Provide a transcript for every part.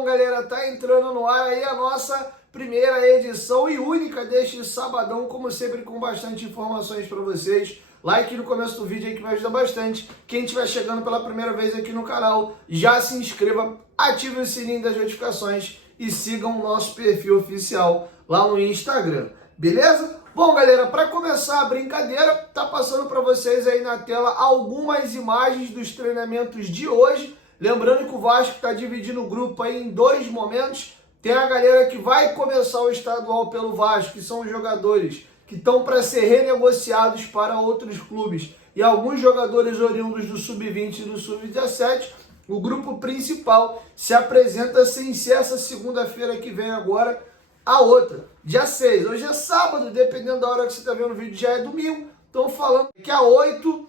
Bom, galera, tá entrando no ar aí a nossa primeira edição e única deste sabadão, como sempre, com bastante informações para vocês. Like no começo do vídeo aí que vai ajudar bastante. Quem estiver chegando pela primeira vez aqui no canal, já se inscreva, ative o sininho das notificações e sigam o nosso perfil oficial lá no Instagram, beleza? Bom, galera, para começar a brincadeira, tá passando para vocês aí na tela algumas imagens dos treinamentos de hoje. Lembrando que o Vasco está dividindo o grupo aí em dois momentos. Tem a galera que vai começar o estadual pelo Vasco, que são os jogadores que estão para ser renegociados para outros clubes. E alguns jogadores oriundos do Sub-20 e do Sub-17. O grupo principal se apresenta sem ser essa segunda-feira que vem agora, a outra, dia 6. Hoje é sábado, dependendo da hora que você está vendo o vídeo, já é domingo. Estão falando que há 8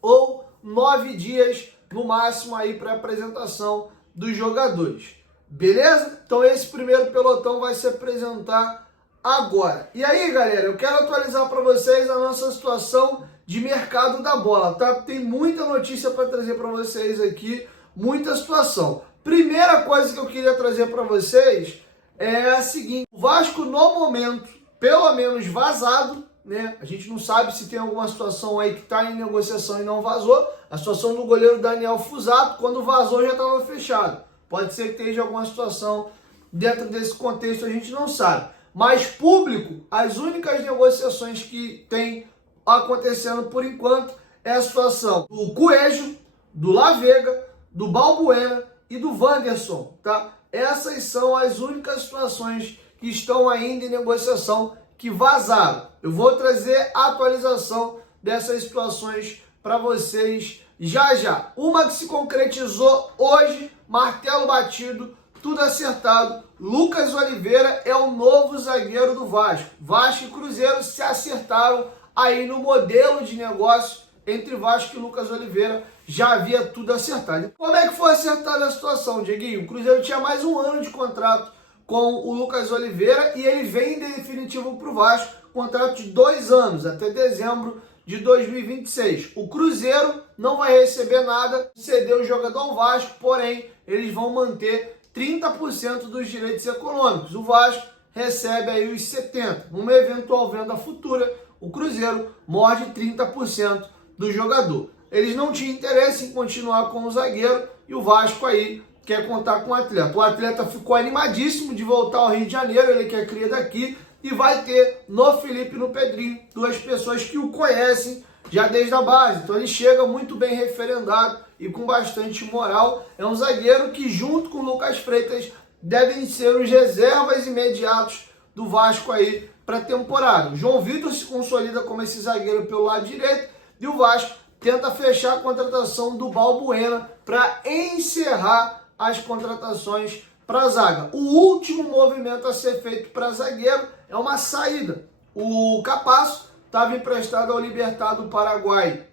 ou 9 dias no máximo aí para apresentação dos jogadores. Beleza? Então esse primeiro pelotão vai se apresentar agora. E aí, galera, eu quero atualizar para vocês a nossa situação de mercado da bola, tá? Tem muita notícia para trazer para vocês aqui, muita situação. Primeira coisa que eu queria trazer para vocês é a seguinte: o Vasco no momento, pelo menos vazado, né? A gente não sabe se tem alguma situação aí que está em negociação e não vazou. A situação do goleiro Daniel Fusato, quando vazou já estava fechado. Pode ser que tenha alguma situação dentro desse contexto, a gente não sabe. Mas público, as únicas negociações que tem acontecendo por enquanto é a situação do Coelho, do La Vega, do Balbuena e do Wanderson, tá? Essas são as únicas situações que estão ainda em negociação, que vazaram. Eu vou trazer a atualização dessas situações para vocês já já. Uma que se concretizou hoje, martelo batido, tudo acertado. Lucas Oliveira é o novo zagueiro do Vasco. Vasco e Cruzeiro se acertaram aí no modelo de negócio entre Vasco e Lucas Oliveira. Já havia tudo acertado. Como é que foi acertada a situação, Dieguinho? O Cruzeiro tinha mais um ano de contrato com o Lucas Oliveira e ele vem em definitivo para o Vasco, contrato de 2 anos, até dezembro de 2026. O Cruzeiro não vai receber nada, cedeu o jogador ao Vasco, porém eles vão manter 30% dos direitos econômicos. O Vasco recebe aí os 70%. Numa eventual venda futura, o Cruzeiro morde 30% do jogador. Eles não tinham interesse em continuar com o zagueiro e o Vasco aí quer contar com o atleta. O atleta ficou animadíssimo de voltar ao Rio de Janeiro, ele que é cria daqui, e vai ter no Felipe e no Pedrinho duas pessoas que o conhecem já desde a base. Então ele chega muito bem referendado e com bastante moral. É um zagueiro que, junto com o Lucas Freitas, devem ser os reservas imediatos do Vasco aí para a temporada. O João Vitor se consolida como esse zagueiro pelo lado direito e o Vasco tenta fechar a contratação do Balbuena para encerrar as contratações para a zaga. O último movimento a ser feito para zagueiro é uma saída. O Capasso estava emprestado ao Libertad do Paraguai.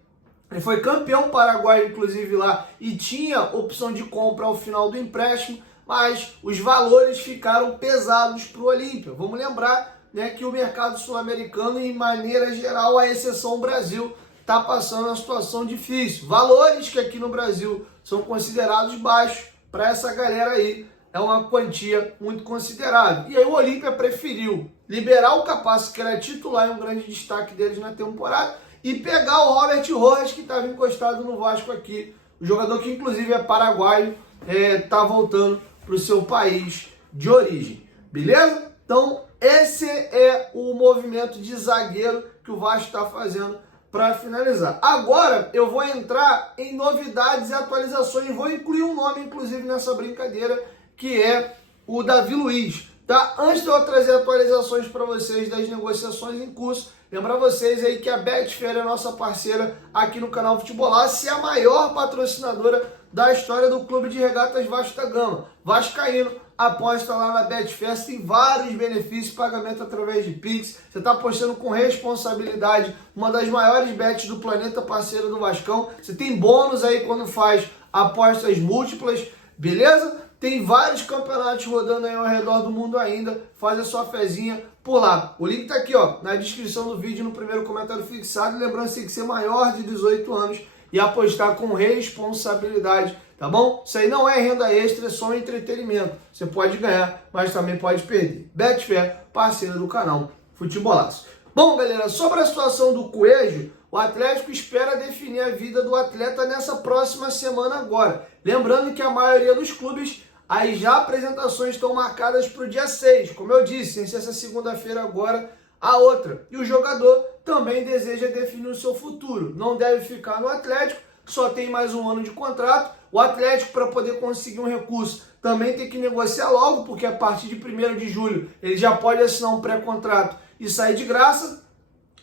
Ele foi campeão paraguaio, inclusive, lá, e tinha opção de compra ao final do empréstimo, mas os valores ficaram pesados para o Olímpia. Vamos lembrar, né, que o mercado sul-americano, em maneira geral, à exceção Brasil, está passando uma situação difícil. Valores que aqui no Brasil são considerados baixos, para essa galera aí é uma quantia muito considerável. E aí o Olímpia preferiu liberar o Capasso, que era titular e um grande destaque deles na temporada, e pegar o Robert Rojas, que estava encostado no Vasco aqui. O jogador que inclusive é paraguaio, está voltando para o seu país de origem. Beleza? Então esse é o movimento de zagueiro que o Vasco está fazendo para finalizar. Agora eu vou entrar em novidades e atualizações. Vou incluir um nome, inclusive, nessa brincadeira, que é o Davi Luiz. Tá? Antes de eu trazer atualizações para vocês das negociações em curso, lembrar vocês aí que a Betfair é nossa parceira aqui no canal Futebolaço e a maior patrocinadora da história do Clube de Regatas Vasco da Gama. Vascaíno, aposta lá na Betfair, você tem vários benefícios, pagamento através de Pix, você está apostando com responsabilidade, uma das maiores bets do planeta, parceira do Vascão. Você tem bônus aí quando faz apostas múltiplas, beleza? Tem vários campeonatos rodando aí ao redor do mundo ainda. Faz a sua fezinha por lá. O link tá aqui, ó, na descrição do vídeo, no primeiro comentário fixado. Lembrando que tem que ser maior de 18 anos e apostar com responsabilidade tá bom? Isso aí não é renda extra, é só um entretenimento. Você pode ganhar, mas também pode perder. Betfair, parceiro do canal Futebolaço. Bom, galera, sobre a situação do Coelho, o Atlético espera definir a vida do atleta nessa próxima semana agora. Lembrando que a maioria dos clubes, as já apresentações estão marcadas para o dia 6. Como eu disse, sem ser essa segunda-feira agora, a outra. E o jogador também deseja definir o seu futuro. Não deve ficar no Atlético, só tem mais um ano de contrato. O Atlético, para poder conseguir um recurso, também tem que negociar logo, porque a partir de 1º de julho ele já pode assinar um pré-contrato e sair de graça.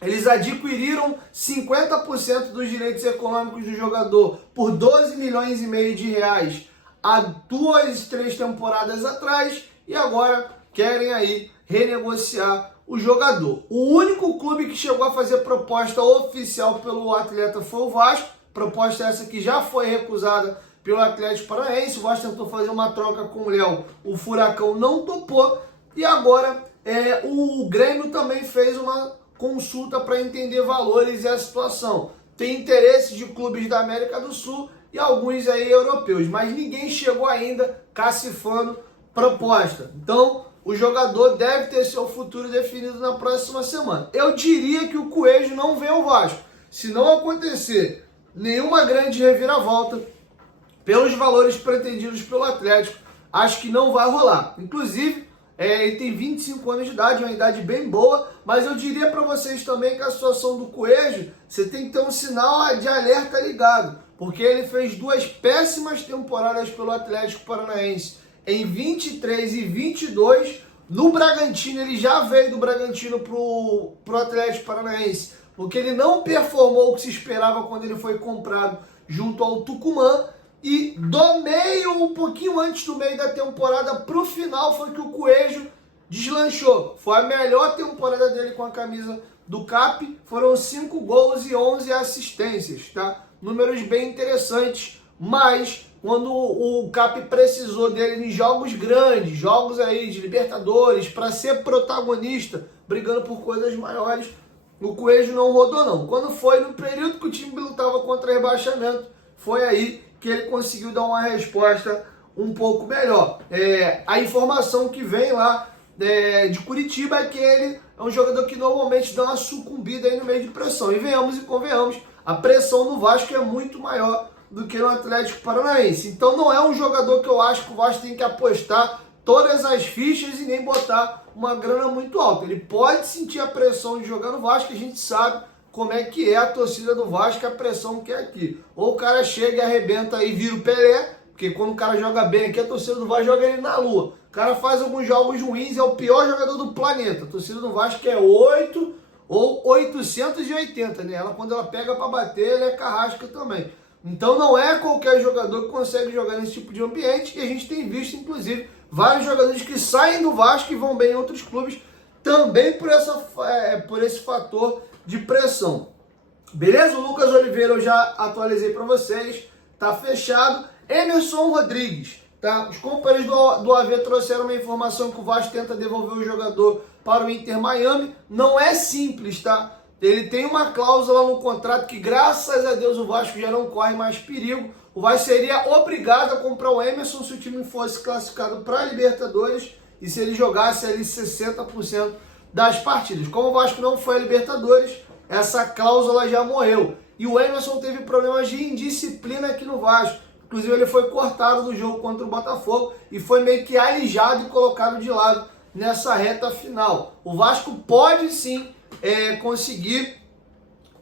Eles adquiriram 50% dos direitos econômicos do jogador por 12 milhões e meio de reais há 2, 3 temporadas atrás e agora querem aí renegociar o jogador. O único clube que chegou a fazer proposta oficial pelo atleta foi o Vasco, proposta essa que já foi recusada pelo Atlético Paranaense. O Vasco tentou fazer uma troca com o Léo, o Furacão não topou e agora o Grêmio também fez uma consulta para entender valores e a situação. Tem interesse de clubes da América do Sul e alguns aí europeus, mas ninguém chegou ainda cacifando proposta. Então, o jogador deve ter seu futuro definido na próxima semana. Eu diria que o Coelho não vem ao Vasco. Se não acontecer nenhuma grande reviravolta, pelos valores pretendidos pelo Atlético, acho que não vai rolar. Inclusive, ele tem 25 anos de idade, uma idade bem boa, mas eu diria para vocês também que a situação do Coelho, você tem que ter um sinal de alerta ligado, porque ele fez 2 péssimas temporadas pelo Atlético Paranaense em 23 e 22. No Bragantino, ele já veio do Bragantino pro Atlético Paranaense, porque ele não performou o que se esperava quando ele foi comprado junto ao Tucumã. E do meio, um pouquinho antes do meio da temporada, pro final, foi que o Coelho deslanchou. Foi a melhor temporada dele com a camisa do CAP. Foram 5 gols e 11 assistências, tá? Números bem interessantes, mas quando o CAP precisou dele em jogos grandes, jogos aí de Libertadores, para ser protagonista, brigando por coisas maiores, o Coelho não rodou não. Quando foi no período que o time lutava contra rebaixamento, foi aí que ele conseguiu dar uma resposta um pouco melhor. A informação que vem lá de Curitiba é que ele é um jogador que normalmente dá uma sucumbida aí no meio de pressão. E venhamos e convenhamos, a pressão no Vasco é muito maior do que no Atlético Paranaense. Então não é um jogador que eu acho que o Vasco tem que apostar todas as fichas e nem botar uma grana muito alta. Ele pode sentir a pressão de jogar no Vasco, a gente sabe como é que é a torcida do Vasco, a pressão que é aqui. Ou o cara chega e arrebenta e vira o Pelé, porque quando o cara joga bem aqui, a torcida do Vasco joga ele na lua. O cara faz alguns jogos ruins, é o pior jogador do planeta. A torcida do Vasco é 8 ou 880, né? Quando ela pega para bater, ela é carrasca também. Então não é qualquer jogador que consegue jogar nesse tipo de ambiente, e a gente tem visto, inclusive, vários jogadores que saem do Vasco e vão bem em outros clubes, também por esse fator de pressão. Beleza? O Lucas Oliveira eu já atualizei para vocês, tá fechado. Emerson Rodrigues, tá? Os companheiros do AV trouxeram uma informação que o Vasco tenta devolver o jogador para o Inter Miami. Não é simples, tá? Ele tem uma cláusula no contrato que, graças a Deus, o Vasco já não corre mais perigo. O Vasco seria obrigado a comprar o Emerson se o time fosse classificado para a Libertadores e se ele jogasse ali 60% das partidas. Como o Vasco não foi a Libertadores, essa cláusula já morreu. E o Emerson teve problemas de indisciplina aqui no Vasco. Inclusive, ele foi cortado do jogo contra o Botafogo e foi meio que alijado e colocado de lado nessa reta final. O Vasco pode sim conseguir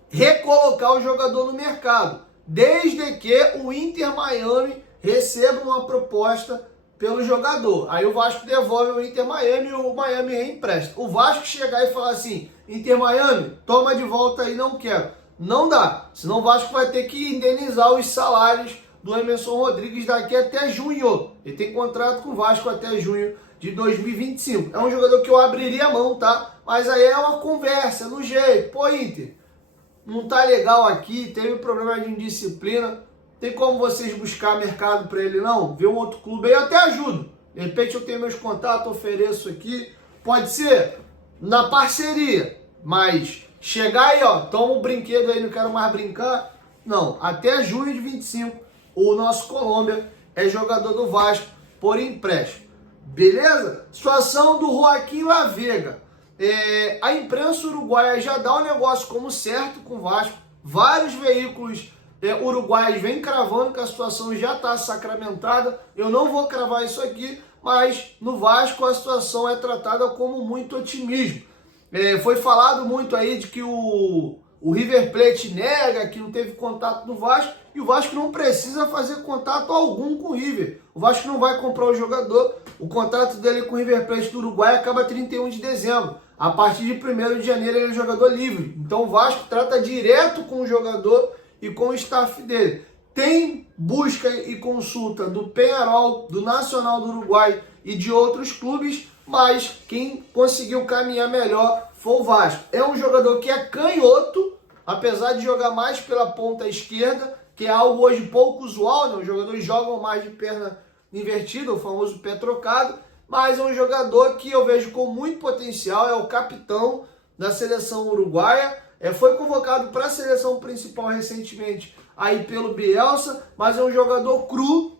recolocar o jogador no mercado, desde que o Inter Miami receba uma proposta pelo jogador. Aí o Vasco devolve o Inter Miami e o Miami reempresta. O Vasco chegar e falar assim, Inter Miami, toma de volta aí, não quero. Não dá, senão o Vasco vai ter que indenizar os salários do Emerson Rodrigues daqui até junho. Ele tem contrato com o Vasco até junho de 2025. É um jogador que eu abriria a mão, tá? Mas aí é uma conversa, no jeito. Pô, Inter, não tá legal aqui, teve problema de indisciplina. Tem como vocês buscar mercado para ele, não? Ver um outro clube aí, eu até ajudo. De repente eu tenho meus contatos, ofereço aqui. Pode ser na parceria, mas chegar aí, ó, toma um brinquedo aí, não quero mais brincar. Não, até junho de 25 o nosso Colômbia é jogador do Vasco por empréstimo. Beleza? Situação do Joaquim Lavega. A imprensa uruguaia já dá o negócio como certo com o Vasco. Vários veículos uruguaios vêm cravando que a situação já está sacramentada. Eu não vou cravar isso aqui, mas no Vasco a situação é tratada como muito otimismo. Foi falado muito aí de que o River Plate nega que não teve contato do Vasco, e o Vasco não precisa fazer contato algum com o River. O Vasco não vai comprar o jogador, o contrato dele com o River Plate do Uruguai acaba 31 de dezembro. A partir de 1º de janeiro ele é jogador livre. Então o Vasco trata direto com o jogador e com o staff dele. Tem busca e consulta do Peñarol, do Nacional do Uruguai e de outros clubes, mas quem conseguiu caminhar melhor foi o Vasco. É um jogador que é canhoto, apesar de jogar mais pela ponta esquerda, que é algo hoje pouco usual, né? Os jogadores jogam mais de perna invertida, o famoso pé trocado, mas é um jogador que eu vejo com muito potencial, é o capitão da seleção uruguaia, foi convocado para a seleção principal recentemente aí pelo Bielsa, mas é um jogador cru,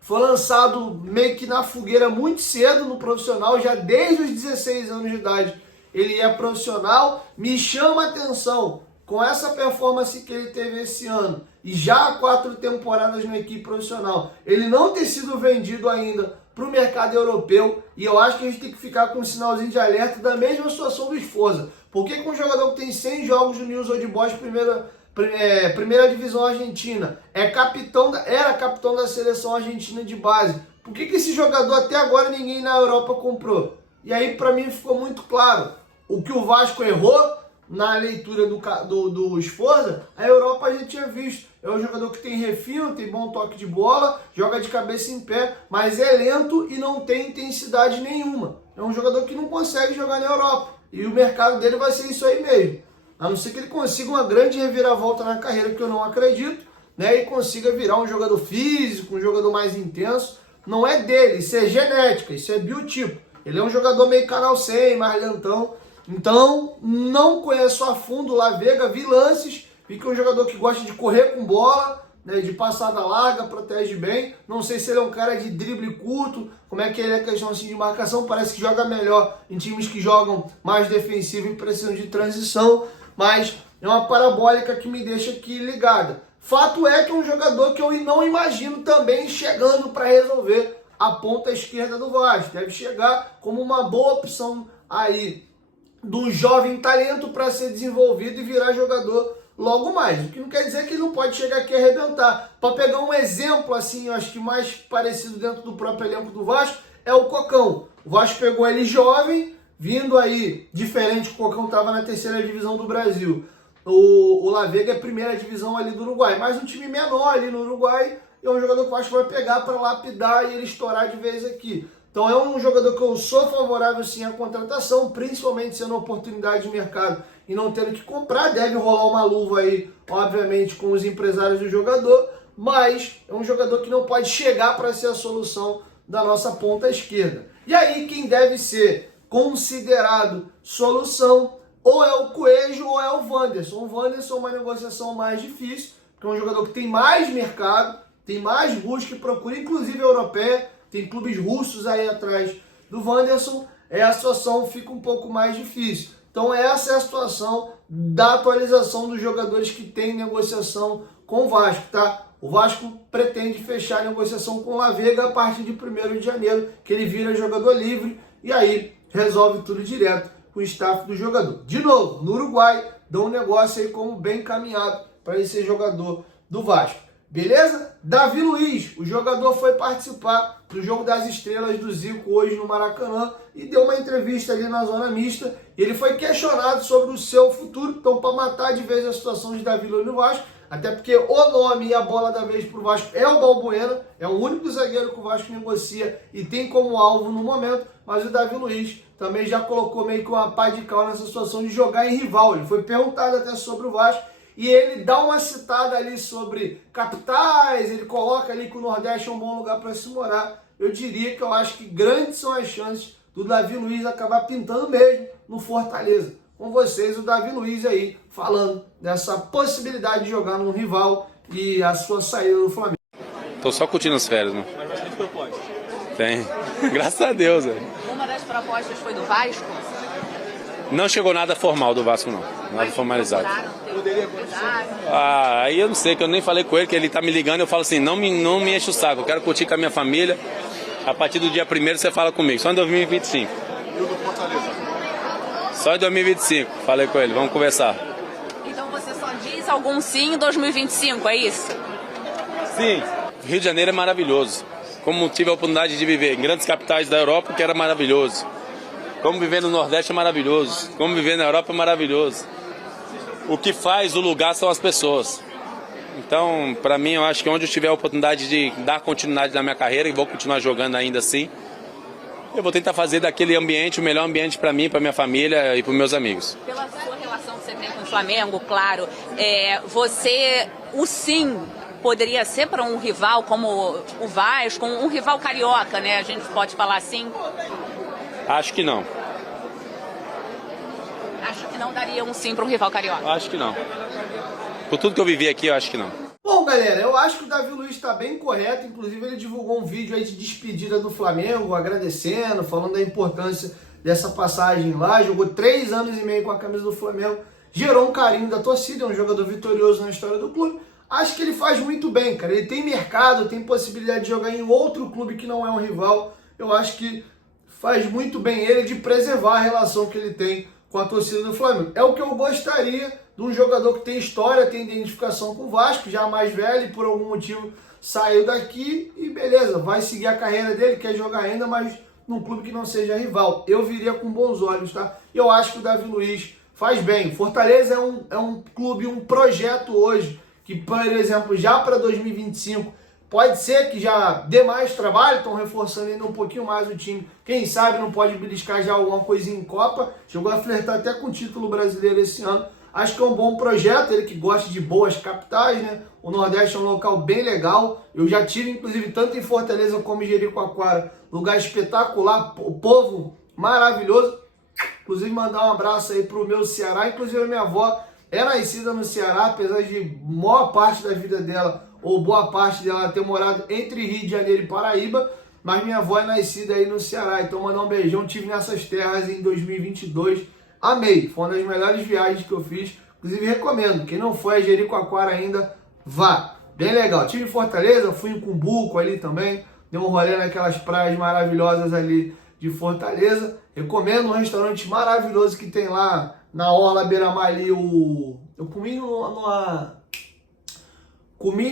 foi lançado meio que na fogueira muito cedo no profissional, já desde os 16 anos de idade ele é profissional. Me chama a atenção, com essa performance que ele teve esse ano, e já há 4 temporadas na equipe profissional, ele não ter sido vendido ainda para o mercado europeu, e eu acho que a gente tem que ficar com um sinalzinho de alerta da mesma situação do Sforza. Por que um jogador que tem 100 jogos no News Old Boys, primeira divisão argentina, era capitão da seleção argentina de base, por que esse jogador até agora ninguém na Europa comprou? E aí para mim ficou muito claro, o que o Vasco errou na leitura do Sforza, a Europa a gente tinha visto. É um jogador que tem refino, tem bom toque de bola, joga de cabeça em pé, mas é lento e não tem intensidade nenhuma. É um jogador que não consegue jogar na Europa. E o mercado dele vai ser isso aí mesmo. A não ser que ele consiga uma grande reviravolta na carreira, que eu não acredito, né? E consiga virar um jogador físico, um jogador mais intenso. Não é dele, isso é genética, isso é biotipo. Ele é um jogador meio canal 100, mais lentão. Então, não conheço a fundo o Lavega, vi lances, vi que é um jogador que gosta de correr com bola, né, de passada larga, protege bem. Não sei se ele é um cara de drible curto, como é que ele é questão assim, de marcação, parece que joga melhor em times que jogam mais defensivo e precisam de transição, mas é uma parabólica que me deixa aqui ligada. Fato é que é um jogador que eu não imagino também chegando para resolver a ponta esquerda do Vasco. Deve chegar como uma boa opção aí do jovem talento para ser desenvolvido e virar jogador logo mais. O que não quer dizer que ele não pode chegar aqui e arrebentar. Para pegar um exemplo, assim, eu acho que mais parecido dentro do próprio elenco do Vasco, é o Cocão. O Vasco pegou ele jovem, vindo aí, diferente, o Cocão estava na 3ª divisão do Brasil. O Lavega é 1ª divisão ali do Uruguai, mas um time menor ali no Uruguai, é um jogador que o Vasco vai pegar para lapidar e ele estourar de vez aqui. Então é um jogador que eu sou favorável sim à contratação, principalmente sendo uma oportunidade de mercado e não tendo que comprar. Deve rolar uma luva aí, obviamente, com os empresários do jogador, mas é um jogador que não pode chegar para ser a solução da nossa ponta esquerda. E aí quem deve ser considerado solução ou é o Coelho ou é o Wanderson. O Wanderson é uma negociação mais difícil, porque é um jogador que tem mais mercado, tem mais busca e procura, inclusive europeia. Tem clubes russos aí atrás do Wanderson, a situação fica um pouco mais difícil. Então essa é a situação da atualização dos jogadores que tem negociação com o Vasco, tá? O Vasco pretende fechar a negociação com o Lavega a partir de 1º de janeiro, que ele vira jogador livre e aí resolve tudo direto com o staff do jogador. De novo, no Uruguai, dá um negócio aí como bem caminhado para ele ser jogador do Vasco. Beleza? Davi Luiz, o jogador foi participar do Jogo das Estrelas do Zico hoje no Maracanã e deu uma entrevista ali na zona mista. E ele foi questionado sobre o seu futuro. Então, para matar de vez a situação de Davi Luiz no Vasco, até porque o nome e a bola da vez para o Vasco é o Balbuena, é o único zagueiro que o Vasco negocia e tem como alvo no momento, mas o Davi Luiz também já colocou meio que uma pá de cal nessa situação de jogar em rival. Ele foi perguntado até sobre o Vasco, e ele dá uma citada ali sobre capitais, ele coloca ali que o Nordeste é um bom lugar para se morar. Eu diria que eu acho que grandes são as chances do Davi Luiz acabar pintando mesmo no Fortaleza. Com vocês, o Davi Luiz aí, falando dessa possibilidade de jogar no rival e a sua saída do Flamengo. tô só curtindo as férias, mano. Mas bastante proposta. Tem. Graças a Deus, velho. Uma das propostas foi do Vasco? Não chegou nada formal do Vasco, não. Nada formalizado. Ah, aí eu não sei, que eu nem falei com ele, que ele tá me ligando, eu falo assim, não me enche o saco, eu quero curtir com a minha família. A partir do dia 1º você fala comigo, só em 2025. E o do Fortaleza? Só em 2025, falei com ele, vamos conversar. Então você só diz algum sim em 2025, é isso? Sim. Rio de Janeiro é maravilhoso. Como tive a oportunidade de viver em grandes capitais da Europa, que era maravilhoso. Como viver no Nordeste é maravilhoso. Como viver na Europa é maravilhoso. O que faz o lugar são as pessoas. Então, para mim, eu acho que onde eu tiver a oportunidade de dar continuidade na minha carreira, e vou continuar jogando ainda assim, eu vou tentar fazer daquele ambiente o melhor ambiente para mim, para minha família e para meus amigos. Pela sua relação que você tem com o Flamengo, claro, o sim poderia ser para um rival como o Vasco, um rival carioca, né? A gente pode falar assim? Acho que não. Acho que não daria um sim para um rival carioca. Acho que não. Por tudo que eu vivi aqui, eu acho que não. Bom, galera, eu acho que o Davi Luiz está bem correto. Inclusive, ele divulgou um vídeo aí de despedida do Flamengo, agradecendo, falando da importância dessa passagem lá. Jogou 3 anos e meio com a camisa do Flamengo. Gerou um carinho da torcida, é um jogador vitorioso na história do clube. Acho que ele faz muito bem, cara. Ele tem mercado, tem possibilidade de jogar em outro clube que não é um rival. Eu acho que faz muito bem ele de preservar a relação que ele tem com a torcida do Flamengo. É o que eu gostaria de um jogador que tem história, tem identificação com o Vasco, já mais velho, por algum motivo saiu daqui e beleza, vai seguir a carreira dele, quer jogar ainda, mas num clube que não seja rival. Eu viria com bons olhos, tá? Eu acho que o Davi Luiz faz bem. Fortaleza é um clube, um projeto hoje, que, por exemplo, já para 2025, pode ser que já dê mais trabalho, estão reforçando ainda um pouquinho mais o time. Quem sabe não pode beliscar já alguma coisinha em Copa. Chegou a flertar até com o título brasileiro esse ano. Acho que é um bom projeto, ele que gosta de boas capitais, né? O Nordeste é um local bem legal. Eu já tive, inclusive, tanto em Fortaleza como em Jericoacoara, lugar espetacular, o povo maravilhoso. Inclusive, mandar um abraço aí pro meu Ceará. Inclusive, a minha avó é nascida no Ceará, apesar de maior parte da vida dela, ou boa parte dela, ter morado entre Rio de Janeiro e Paraíba, mas minha avó é nascida aí no Ceará. Então, mandar um beijão. Tive nessas terras em 2022. Amei, foi uma das melhores viagens que eu fiz. Inclusive, recomendo. Quem não foi a Jericoacoara ainda, vá. Bem legal. Tive em Fortaleza, fui em Cumbuco ali também. Dei um rolê naquelas praias maravilhosas ali de Fortaleza. Recomendo um restaurante maravilhoso que tem lá na Orla Beira-Mar ali. Eu comi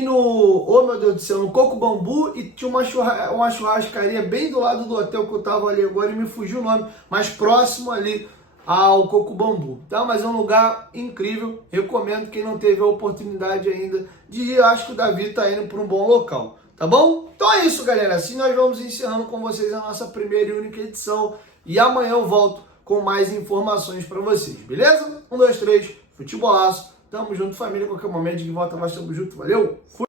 oh meu Deus do céu, no Coco Bambu, e tinha uma churrascaria bem do lado do hotel que eu tava ali agora e me fugiu o nome, mas próximo ali ao Coco Bambu, tá? Mas é um lugar incrível, recomendo quem não teve a oportunidade ainda de ir. Acho que o Davi tá indo para um bom local, tá bom? Então é isso, galera, assim nós vamos encerrando com vocês a nossa primeira e única edição, e amanhã eu volto com mais informações para vocês, beleza? 1, 2, 3, futebolaço, tamo junto, família, qualquer momento de volta, nós tamo junto, valeu, fui!